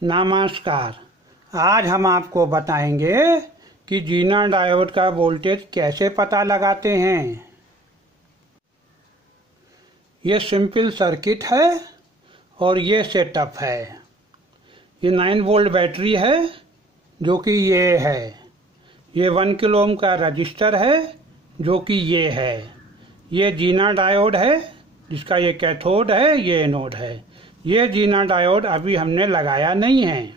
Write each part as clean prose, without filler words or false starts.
नमस्कार। आज हम आपको बताएंगे कि जीना डायोड का वोल्टेज कैसे पता लगाते हैं। ये सिंपल सर्किट है और ये सेटअप है। ये 9 वोल्ट बैटरी है जो कि ये है। ये 1 किलो ओम का रजिस्टर है जो कि ये है। ये जीना डायोड है जिसका ये कैथोड है, ये एनोड है। ये जीना डायोड अभी हमने लगाया नहीं है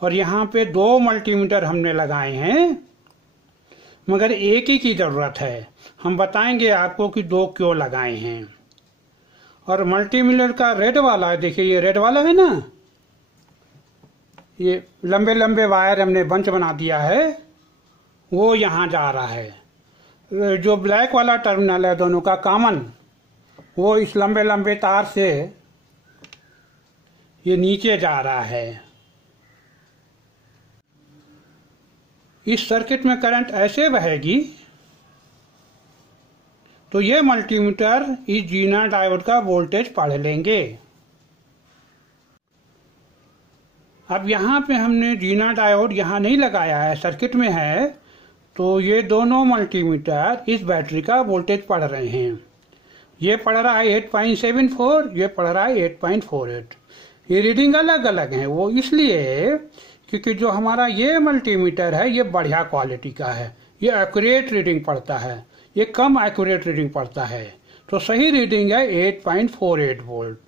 और यहाँ पे 2 मल्टीमीटर हमने लगाए हैं, मगर एक ही की ज़रूरत है। हम बताएंगे आपको कि 2 क्यों लगाए हैं। और मल्टीमीटर का रेड वाला, देखिए ये रेड वाला है ना, ये लंबे लंबे वायर हमने बंच बना दिया है, वो यहाँ जा रहा है। जो ब्लैक वाला टर्मिनल है दोनों का कॉमन, वो इस लंबे लंबे तार से ये नीचे जा रहा है। इस सर्किट में करंट ऐसे बहेगी तो ये मल्टीमीटर इस जीना डायोड का वोल्टेज पढ़ लेंगे। अब यहाँ पे हमने जीना डायोड यहाँ नहीं लगाया है, सर्किट में है, तो ये दोनों मल्टीमीटर इस बैटरी का वोल्टेज पढ़ रहे हैं। ये पढ़ रहा है 8.74, ये पढ़ रहा है 8.48। ये रीडिंग अलग अलग हैं। वो इसलिए क्योंकि जो हमारा ये मल्टीमीटर है ये बढ़िया क्वालिटी का है, ये एक्यूरेट रीडिंग पढ़ता है, ये कम एक्यूरेट रीडिंग पढ़ता है। तो सही रीडिंग है 8.48 वोल्ट।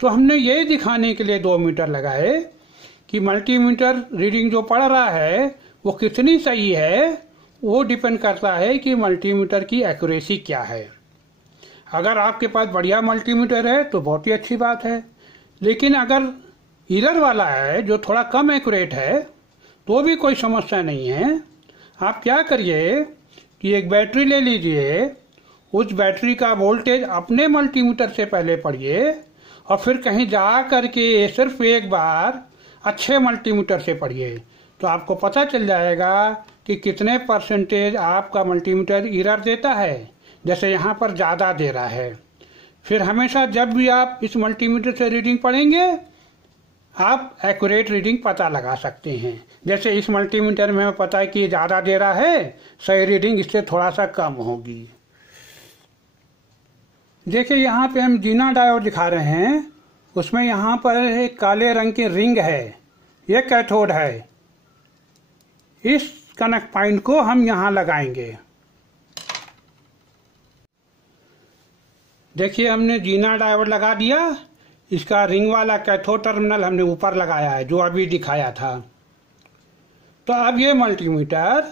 तो हमने ये दिखाने के लिए 2 मीटर लगाए कि मल्टीमीटर रीडिंग जो पढ़ रहा है वो कितनी सही है। वो डिपेंड करता है कि मल्टीमीटर की एक्यूरेसी क्या है। अगर आपके पास बढ़िया मल्टीमीटर है तो बहुत ही अच्छी बात है, लेकिन अगर एरर वाला है जो थोड़ा कम एक्यूरेट है तो भी कोई समस्या नहीं है। आप क्या करिए कि एक बैटरी ले लीजिए, उस बैटरी का वोल्टेज अपने मल्टीमीटर से पहले पढ़िए और फिर कहीं जा करके सिर्फ एक बार अच्छे मल्टीमीटर से पढ़िए, तो आपको पता चल जाएगा कि कितने परसेंटेज आपका मल्टीमीटर एरर देता है। जैसे यहाँ पर ज़्यादा दे रहा है। फिर हमेशा जब भी आप इस मल्टीमीटर से रीडिंग पढ़ेंगे आप एक्यूरेट रीडिंग पता लगा सकते हैं। जैसे इस मल्टीमीटर में हमें पता है कि ज़्यादा दे रहा है, सही रीडिंग इससे थोड़ा सा कम होगी। देखिए यहाँ पे हम जीना डायोड दिखा रहे हैं, उसमें यहाँ पर एक काले रंग की रिंग है, ये कैथोड है। इस कनेक्ट पॉइंट को हम यहाँ लगाएंगे। देखिए हमने जीना डायोड लगा दिया। इसका रिंग वाला कैथोड टर्मिनल हमने ऊपर लगाया है जो अभी दिखाया था। तो अब ये मल्टीमीटर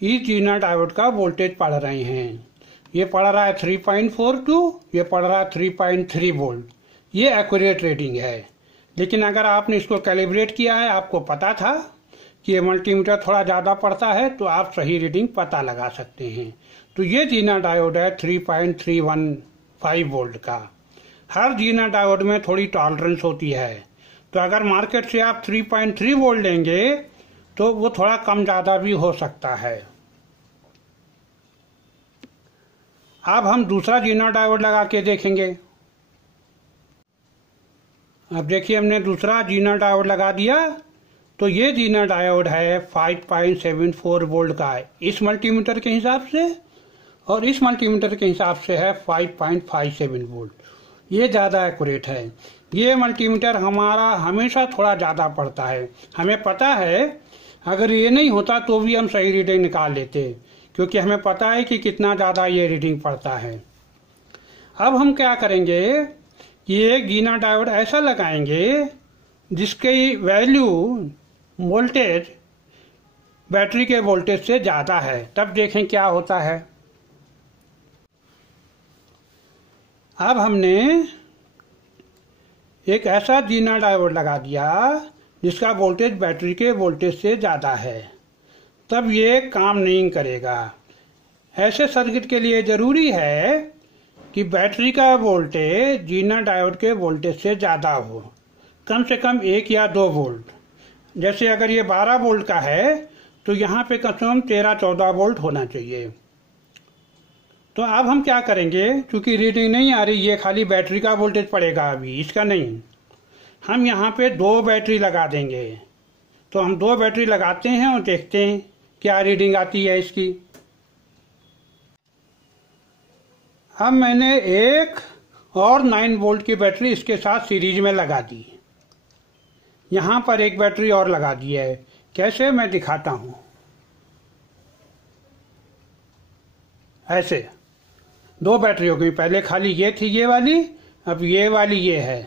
इस जीना डायोड का वोल्टेज पढ़ रहे हैं। ये पढ़ रहा है 3.42, ये पढ़ रहा है 3.3 वोल्ट। ये एक्यूरेट रीडिंग है। लेकिन अगर आपने इसको कैलिब्रेट किया है, आपको पता था कि ये मल्टीमीटर थोड़ा ज़्यादा पढ़ता है, तो आप सही रीडिंग पता लगा सकते हैं। तो ये जीना डायोड है 3.315 वोल्ट का। हर जीना डायोड में थोड़ी टॉलरेंस होती है, तो अगर मार्केट से आप 3.3 वोल्ट लेंगे तो वो थोड़ा कम ज़्यादा भी हो सकता है। अब हम दूसरा जीना डायोड लगा के देखेंगे। अब देखिए हमने दूसरा जीना डायोड लगा दिया, तो ये जीना डायोड है 5.74 वोल्ट का है इस मल्टीमीटर के हिसाब से, और इस मल्टीमीटर के हिसाब से है 5.57 वोल्ट। ये ज़्यादा एक्यूरेट है। ये मल्टीमीटर हमारा हमेशा थोड़ा ज़्यादा पढ़ता है। हमें पता है अगर ये नहीं होता तो भी हम सही रीडिंग निकाल लेते, क्योंकि हमें पता है कि कितना ज़्यादा ये रीडिंग पढ़ता है। अब हम क्या करेंगे कि एक जीना डायोड ऐसा लगाएंगे जिसकी वैल्यू वोल्टेज बैटरी के वोल्टेज से ज़्यादा है, तब देखें क्या होता है। अब हमने एक ऐसा जीना डायोड लगा दिया जिसका वोल्टेज बैटरी के वोल्टेज से ज़्यादा है, तब ये काम नहीं करेगा। ऐसे सर्किट के लिए ज़रूरी है कि बैटरी का वोल्टेज जीना डायोड के वोल्टेज से ज़्यादा हो, कम से कम 1 या 2 वोल्ट। जैसे अगर ये 12 वोल्ट का है तो यहाँ पे कम से कम 13-14 वोल्ट होना चाहिए। तो अब हम क्या करेंगे, क्योंकि रीडिंग नहीं आ रही, ये खाली बैटरी का वोल्टेज पड़ेगा अभी, इसका नहीं। हम यहाँ पे 2 बैटरी लगा देंगे। तो हम 2 बैटरी लगाते हैं और देखते हैं क्या रीडिंग आती है इसकी। अब मैंने एक और 9 वोल्ट की बैटरी इसके साथ सीरीज में लगा दी। यहाँ पर एक बैटरी और लगा दी है। कैसे, मैं दिखाता हूँ। ऐसे 2 बैटरी हो गई। पहले खाली ये थी ये वाली, अब ये वाली ये है।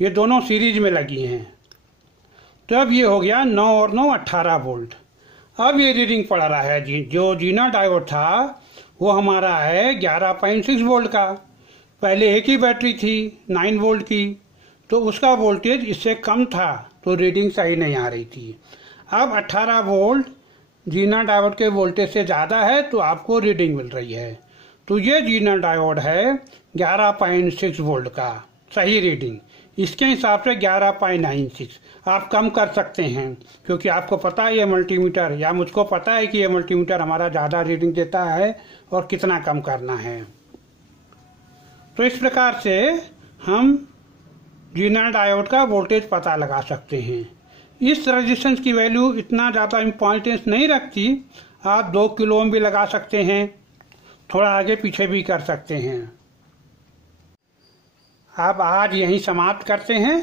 ये दोनों सीरीज में लगी हैं। तो अब ये हो गया 9 और 9 18 वोल्ट। अब ये रीडिंग पड़ रहा है जी। जो जीना डायोड था वो हमारा है 11.6 वोल्ट का। पहले एक ही बैटरी थी 9 वोल्ट की, तो उसका वोल्टेज इससे कम था, तो रीडिंग सही नहीं आ रही थी। अब 18 वोल्ट जीना डायोड के वोल्टेज से ज़्यादा है तो आपको रीडिंग मिल रही है। तो ये जीना डायोड है 11.6 वोल्ट का सही रीडिंग। इसके हिसाब से 11.96 आप कम कर सकते हैं, क्योंकि आपको पता है ये मल्टीमीटर, या मुझको पता है कि ये मल्टीमीटर हमारा ज़्यादा रीडिंग देता है और कितना कम करना है। तो इस प्रकार से हम जीना डायोड का वोल्टेज पता लगा सकते हैं। इस रेजिस्टेंस की वैल्यू इतना ज़्यादा इम्पोर्टेंस नहीं रखती। आप 2 किलो ओम भी लगा सकते हैं, थोड़ा आगे पीछे भी कर सकते हैं। अब आज यहीं समाप्त करते हैं।